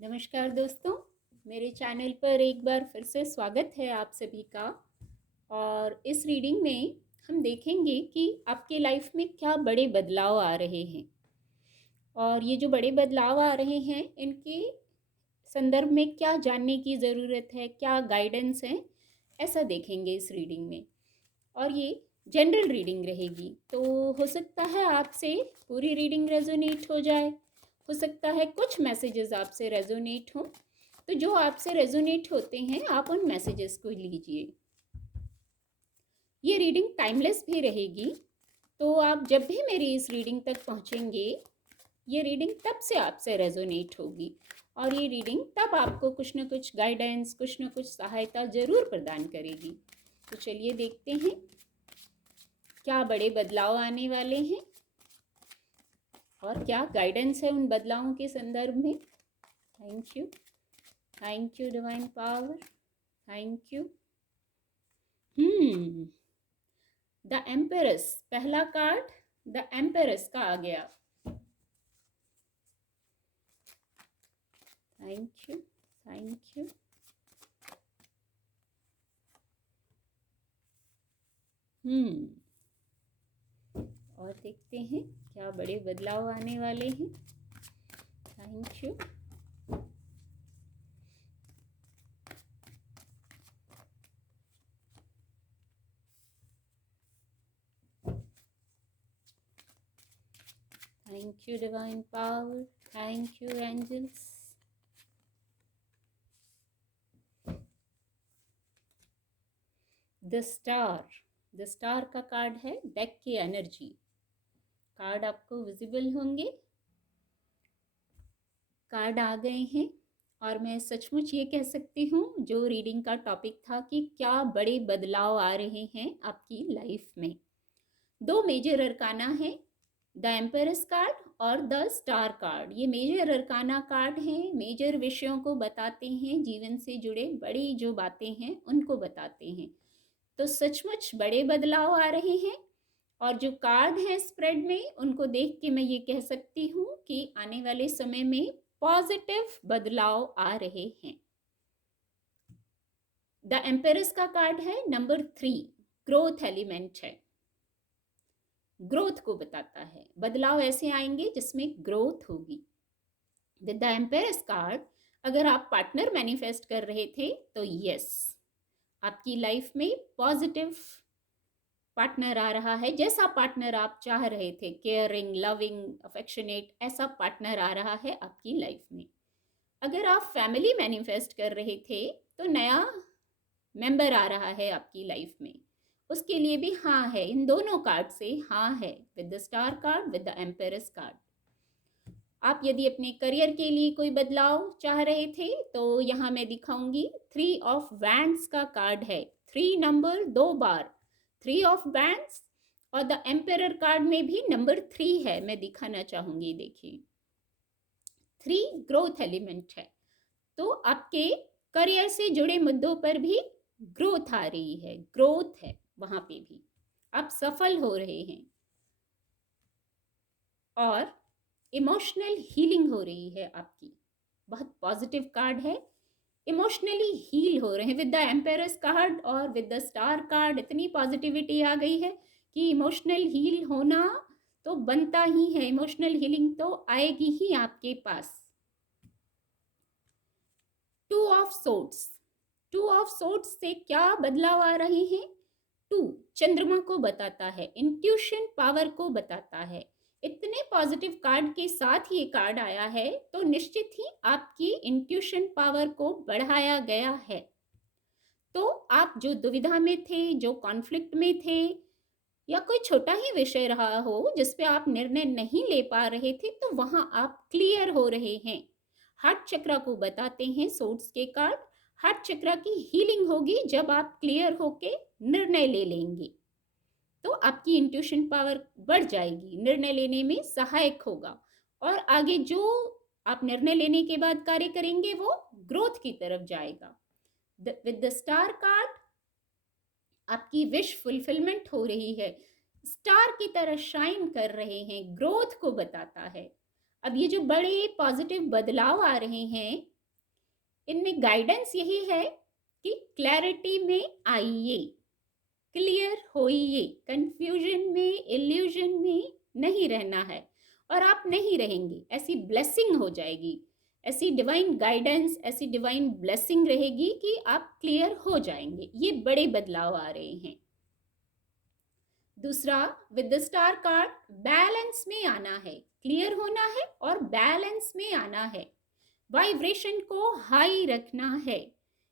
नमस्कार दोस्तों, मेरे चैनल पर एक बार फिर से स्वागत है आप सभी का। और इस रीडिंग में हम देखेंगे कि आपके लाइफ में क्या बड़े बदलाव आ रहे हैं और ये जो बड़े बदलाव आ रहे हैं इनके संदर्भ में क्या जानने की ज़रूरत है, क्या गाइडेंस है, ऐसा देखेंगे इस रीडिंग में। और ये जनरल रीडिंग रहेगी, तो हो सकता है आपसे पूरी रीडिंग रेजोनेट हो जाए, हो सकता है कुछ मैसेजेस आपसे रेजोनेट हों। तो जो आपसे रेजोनेट होते हैं आप उन मैसेजेस को लीजिए। ये रीडिंग टाइमलेस भी रहेगी, तो आप जब भी मेरी इस रीडिंग तक पहुंचेंगे ये रीडिंग तब से आपसे रेजोनेट होगी और ये रीडिंग तब आपको कुछ ना कुछ गाइडेंस, कुछ ना कुछ सहायता ज़रूर प्रदान करेगी। तो चलिए देखते हैं क्या बड़े बदलाव आने वाले हैं और क्या गाइडेंस है उन बदलावों के संदर्भ में। Thank you divine power, thank you. The empress, पहला कार्ड द एम्पेरस का आ गया। Thank you, thank you. और देखते हैं क्या बड़े बदलाव आने वाले हैं। Thank you. Thank you divine power, thank you angels. The star, the star का कार्ड है डेक की एनर्जी। कार्ड आपको विजिबल होंगे, कार्ड आ गए हैं और मैं सचमुच ये कह सकती हूँ जो रीडिंग का टॉपिक था कि क्या बड़े बदलाव आ रहे हैं आपकी लाइफ में। दो मेजर अरकाना है, द एम्पेरस कार्ड और द स्टार कार्ड। ये मेजर अरकाना कार्ड हैं, मेजर विषयों को बताते हैं, जीवन से जुड़े बड़ी जो बातें हैं उनको बताते हैं। तो सचमुच बड़े बदलाव आ रहे हैं और जो कार्ड हैं स्प्रेड में उनको देख के मैं ये कह सकती हूँ कि आने वाले समय में पॉजिटिव बदलाव आ रहे हैं। द एम्पेरस का कार्ड है नंबर 3, ग्रोथ एलिमेंट है, ग्रोथ को बताता है। बदलाव ऐसे आएंगे जिसमें ग्रोथ होगी। विद द एम्पेरस कार्ड अगर आप पार्टनर मैनिफेस्ट कर रहे थे तो यस, आपकी लाइफ में पॉजिटिव पार्टनर आ रहा है, जैसा पार्टनर आप चाह रहे थे, केयरिंग, लविंग, अफेक्शनेट, ऐसा पार्टनर आ रहा है आपकी लाइफ में। अगर आप फैमिली मैनिफेस्ट कर रहे थे तो नया मेंबर आ रहा है आपकी लाइफ में, उसके लिए भी हाँ है। इन दोनों कार्ड से हाँ है, with the star card, with the empress card. आप यदि अपने करियर के लिए कोई बदलाव चाह रहे थे तो यहाँ मैं दिखाऊंगी 3 ऑफ वैंड्स का कार्ड है। 3 नंबर 2 बार, 3 ऑफ वैंड्स और द एम्पेरर कार्ड में भी नंबर 3 है, मैं दिखाना चाहूंगी। देखिए 3 ग्रोथ एलिमेंट है, तो आपके करियर से जुड़े मुद्दों पर भी ग्रोथ आ रही है, ग्रोथ है, वहां पे भी आप सफल हो रहे हैं और इमोशनल हीलिंग हो रही है आपकी। बहुत पॉजिटिव कार्ड है, इमोशनली हील हो रहे हैं विद द एम्पेरस कार्ड और विद द स्टार कार्ड। इतनी पॉजिटिविटी आ गई है कि इमोशनल हील होना तो बनता ही है, इमोशनल हीलिंग तो आएगी ही आपके पास। 2 ऑफ सोर्ड्स, 2 ऑफ सोर्ड्स से क्या बदलाव आ रहे हैं। 2 चंद्रमा को बताता है, इंट्यूशन पावर को बताता है। इतने पॉजिटिव कार्ड के साथ ये कार्ड आया है तो निश्चित ही आपकी इंट्यूशन पावर को बढ़ाया गया है। तो आप जो दुविधा में थे, जो कॉन्फ्लिक्ट में थे, या कोई छोटा ही विषय रहा हो जिस पे आप निर्णय नहीं ले पा रहे थे, तो वहां आप क्लियर हो रहे हैं। हार्ट चक्र को बताते हैं सोर्ड्स के कार्ड। हार्ट चक्र की हीलिंग होगी जब आप क्लियर होके निर्णय ले लेंगे, तो आपकी इंट्यूशन पावर बढ़ जाएगी, निर्णय लेने में सहायक होगा और आगे जो आप निर्णय लेने के बाद कार्य करेंगे वो ग्रोथ की तरफ जाएगा। विद द स्टार कार्ड आपकी विश फुलफिलमेंट हो रही है, स्टार की तरह शाइन कर रहे हैं, ग्रोथ को बताता है। अब ये जो बड़े पॉजिटिव बदलाव आ रहे हैं, इनमें गाइडेंस यही है कि क्लैरिटी में आइए, क्लियर होइए, कंफ्यूजन में, इल्यूजन में नहीं रहना है। और आप नहीं रहेंगे, ऐसी ब्लेसिंग हो जाएगी, ऐसी डिवाइन गाइडेंस, ऐसी डिवाइन ब्लेसिंग रहेगी कि आप क्लियर हो जाएंगे। ये बड़े बदलाव आ रहे हैं। दूसरा, with the star card, balance में आना है, क्लियर होना है और बैलेंस में आना है, वाइब्रेशन को हाई रखना है।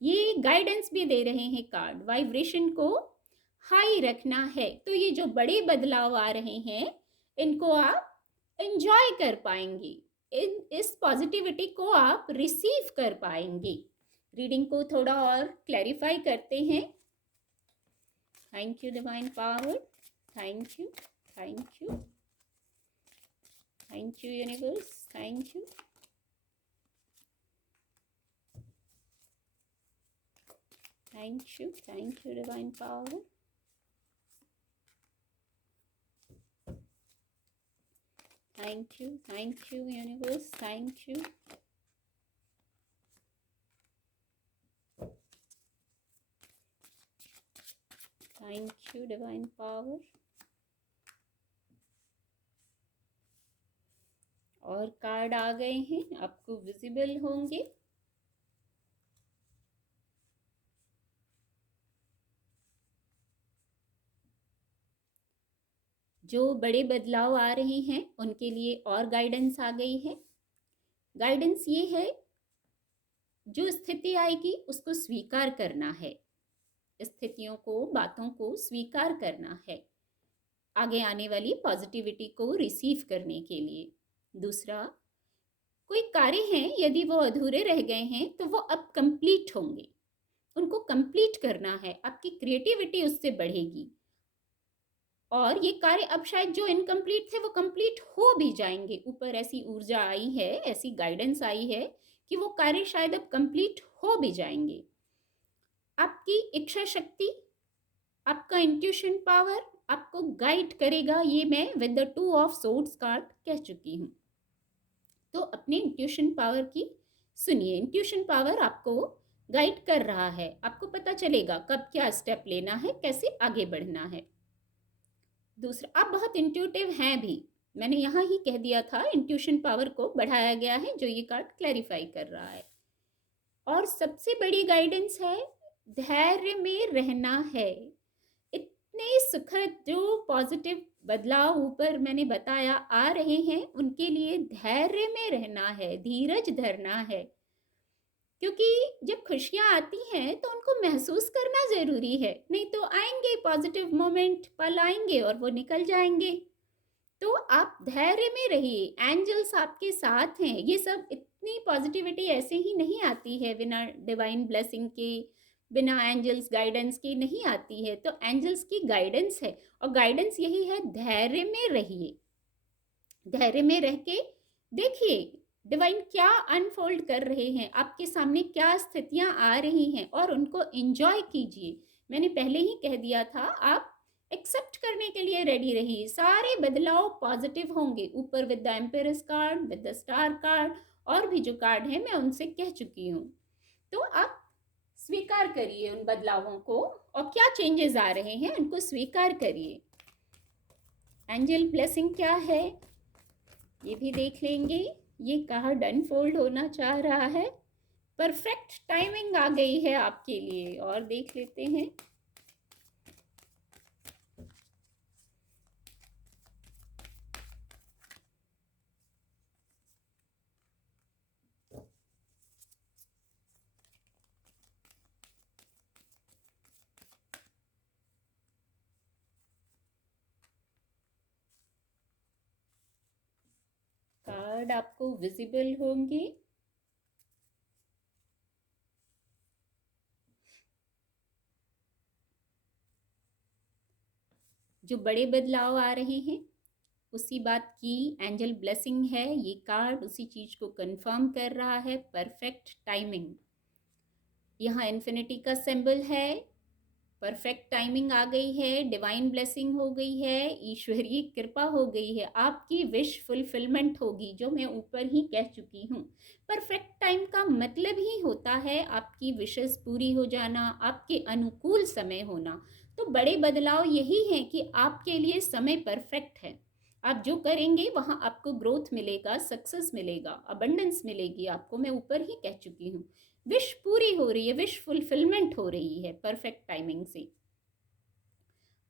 ये गाइडेंस भी दे रहे हैं कार्ड, वाइब्रेशन को हाई रखना है। तो ये जो बड़े बदलाव आ रहे हैं, इनको आप एंजॉय कर पाएंगे, इस पॉजिटिविटी को आप रिसीव कर पाएंगे। रीडिंग को थोड़ा और क्लैरिफाई करते हैं। Thank you divine power, thank you, thank you, thank you universe, thank you, thank you divine power, thank you universe, thank you, thank you divine power. और कार्ड आ गए हैं, आपको विजिबल होंगे। जो बड़े बदलाव आ रहे हैं उनके लिए और गाइडेंस आ गई है। गाइडेंस ये है, जो स्थिति आएगी उसको स्वीकार करना है, स्थितियों को, बातों को स्वीकार करना है, आगे आने वाली पॉजिटिविटी को रिसीव करने के लिए। दूसरा, कोई कार्य हैं यदि वो अधूरे रह गए हैं तो वो अब कंप्लीट होंगे, उनको कंप्लीट करना है, आपकी क्रिएटिविटी उससे बढ़ेगी। और ये कार्य अब शायद जो इनकम्प्लीट थे वो कंप्लीट हो भी जाएंगे। ऊपर ऐसी ऊर्जा आई है, ऐसी गाइडेंस आई है कि वो कार्य शायद अब कंप्लीट हो भी जाएंगे। आपकी इच्छा शक्ति, आपका इंट्यूशन पावर आपको गाइड करेगा, ये मैं with the 2 of swords card कह चुकी हूँ। तो अपने इंट्यूशन पावर की सुनिए, इंट्यूशन पावर आपको गाइड कर रहा है, आपको पता चलेगा कब क्या स्टेप लेना है, कैसे आगे बढ़ना है। दूसरा, आप बहुत इंट्यूटिव हैं भी, मैंने यहाँ ही कह दिया था, इंट्यूशन पावर को बढ़ाया गया है, जो ये कार्ड क्लैरिफाई कर रहा है। और सबसे बड़ी गाइडेंस है, धैर्य में रहना है। इतने सुखद जो पॉजिटिव बदलाव ऊपर मैंने बताया आ रहे हैं, उनके लिए धैर्य में रहना है, धीरज धरना है। क्योंकि जब खुशियाँ आती हैं तो उनको महसूस करना ज़रूरी है, नहीं तो आएंगे पॉजिटिव मोमेंट, पल आएंगे और वो निकल जाएंगे। तो आप धैर्य में रहिए, एंजल्स आपके साथ हैं। ये सब इतनी पॉजिटिविटी ऐसे ही नहीं आती है, बिना डिवाइन ब्लेसिंग के, बिना एंजल्स गाइडेंस की नहीं आती है। तो एंजल्स की गाइडेंस है, और गाइडेंस यही है, धैर्य में रहिए, धैर्य में रह के देखिए डिवाइन क्या अनफोल्ड कर रहे हैं, आपके सामने क्या स्थितियां आ रही हैं, और उनको एंजॉय कीजिए। मैंने पहले ही कह दिया था, आप एक्सेप्ट करने के लिए रेडी रहिए, सारे बदलाव पॉजिटिव होंगे। ऊपर with the Ampere's card, with the star card, और भी जो कार्ड है मैं उनसे कह चुकी हूँ। तो आप स्वीकार करिए उन बदलावों को, और क्या चेंजेस आ रहे हैं उनको स्वीकार करिए। एंजल ब्लेसिंग क्या है ये भी देख लेंगे। ये कार्ड अनफोल्ड होना चाह रहा है, परफेक्ट टाइमिंग आ गई है आपके लिए, और देख लेते हैं। कार्ड आपको विजिबल होंगे। जो बड़े बदलाव आ रहे हैं उसी बात की एंजल ब्लेसिंग है। ये कार्ड उसी चीज को कंफर्म कर रहा है, परफेक्ट टाइमिंग। यहाँ इन्फिनिटी का सिंबल है, परफेक्ट टाइमिंग आ गई है, डिवाइन ब्लेसिंग हो गई है, ईश्वरीय कृपा हो गई है, आपकी विश फुलफिलमेंट होगी, जो मैं ऊपर ही कह चुकी हूँ। परफेक्ट टाइम का मतलब ही होता है आपकी विशेस पूरी हो जाना, आपके अनुकूल समय होना। तो बड़े बदलाव यही हैं कि आपके लिए समय परफेक्ट है। आप जो करेंगे वहाँ आपको ग्रोथ मिलेगा, सक्सेस मिलेगा, अबंडेंस मिलेगी आपको, मैं ऊपर ही कह चुकी हूँ। विश पूरी हो रही है, विश फुलफिलमेंट हो रही है परफेक्ट टाइमिंग से।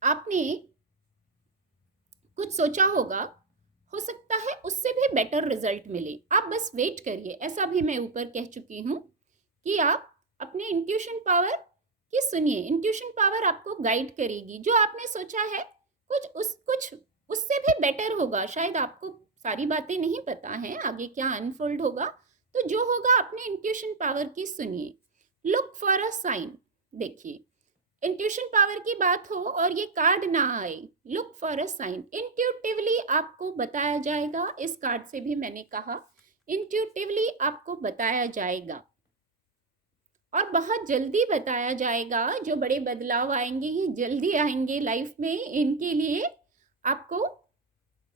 आपने कुछ सोचा होगा, हो सकता है उससे भी बेटर रिजल्ट मिले, आप बस वेट करिए। ऐसा भी मैं ऊपर कह चुकी हूँ कि आप अपने इंट्यूशन पावर की सुनिए। इंट्यूशन पावर आपको गाइड करेगी। जो आपने सोचा है कुछ उससे भी बेटर होगा। शायद आपको सारी बातें नहीं पता हैं आगे क्या अनफोल्ड होगा, तो जो होगा अपने इंट्यूशन पावर की सुनिए। Look for a sign. देखिए, इंट्यूशन पावर की बात हो और ये कार्ड ना आए, look for a sign. Intuitively आपको बताया जाएगा। इस कार्ड से भी मैंने कहा इंट्यूटिवली आपको बताया जाएगा और बहुत जल्दी बताया जाएगा। जो बड़े बदलाव आएंगे ये जल्दी आएंगे लाइफ में, इनके लिए आपको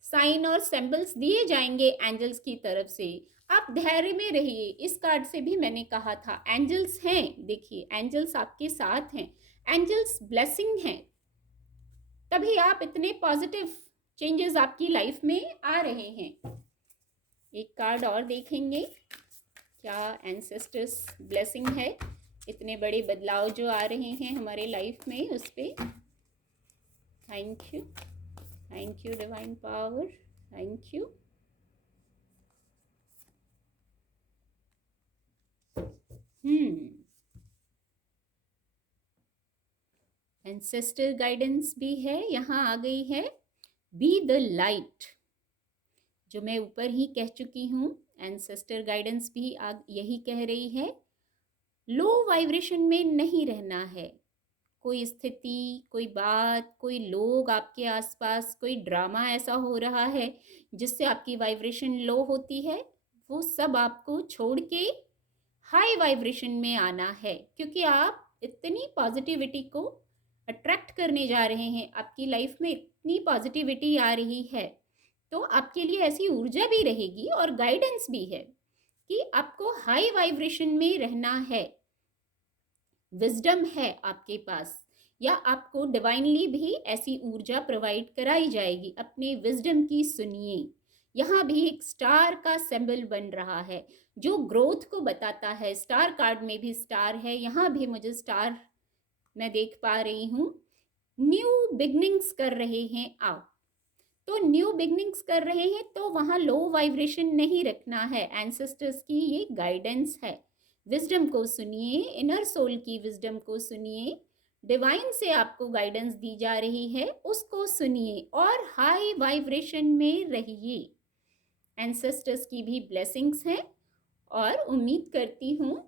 साइन और सिंबल्स दिए जाएंगे एंजल्स की तरफ से। आप धैर्य में रहिए। इस कार्ड से भी मैंने कहा था एंजल्स हैं, देखिए एंजल्स आपके साथ हैं, एंजल्स ब्लेसिंग हैं, तभी आप इतने पॉजिटिव चेंजेस आपकी लाइफ में आ रहे हैं। एक कार्ड और देखेंगे, क्या एंसेस्टर्स ब्लेसिंग है, इतने बड़े बदलाव जो आ रहे हैं हमारे लाइफ में उस पर। Thank you divine power, thank you. Ancestor guidance भी है, यहाँ आ गई है बी द लाइट, जो मैं ऊपर ही कह चुकी हूँ। एंसेस्टर गाइडेंस भी यही कह रही है, लो वाइब्रेशन में नहीं रहना है। कोई स्थिति, कोई बात, कोई लोग आपके आसपास, कोई ड्रामा ऐसा हो रहा है जिससे आपकी वाइब्रेशन लो होती है, वो सब आपको छोड़ के हाई वाइब्रेशन में आना है, क्योंकि आप इतनी पॉजिटिविटी को अट्रैक्ट करने जा रहे हैं। आपकी लाइफ में इतनी पॉजिटिविटी आ रही है, तो आपके लिए ऐसी ऊर्जा भी रहेगी और गाइडेंस भी है कि आपको हाई वाइब्रेशन में रहना है। विजडम है आपके पास, या आपको डिवाइनली भी ऐसी ऊर्जा प्रोवाइड कराई जाएगी। अपने विजडम की सुनिए। यहाँ भी एक स्टार का सिंबल बन रहा है जो ग्रोथ को बताता है। स्टार कार्ड में भी स्टार है, यहाँ भी मुझे स्टार मैं देख पा रही हूँ। न्यू बिगनिंग्स कर रहे हैं आप, तो न्यू बिगनिंग्स कर रहे हैं तो वहाँ लो वाइब्रेशन नहीं रखना है। एंसेस्टर्स की ये गाइडेंस है। विजडम को सुनिए, इनर सोल की विजडम को सुनिए, डिवाइन से आपको गाइडेंस दी जा रही है उसको सुनिए और हाई वाइब्रेशन में रहिए। एंसेस्टर्स की भी ब्लेसिंग्स हैं और उम्मीद करती हूँ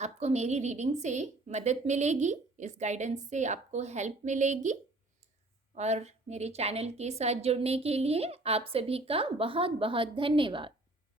आपको मेरी रीडिंग से मदद मिलेगी, इस गाइडेंस से आपको हेल्प मिलेगी। और मेरे चैनल के साथ जुड़ने के लिए आप सभी का बहुत बहुत धन्यवाद।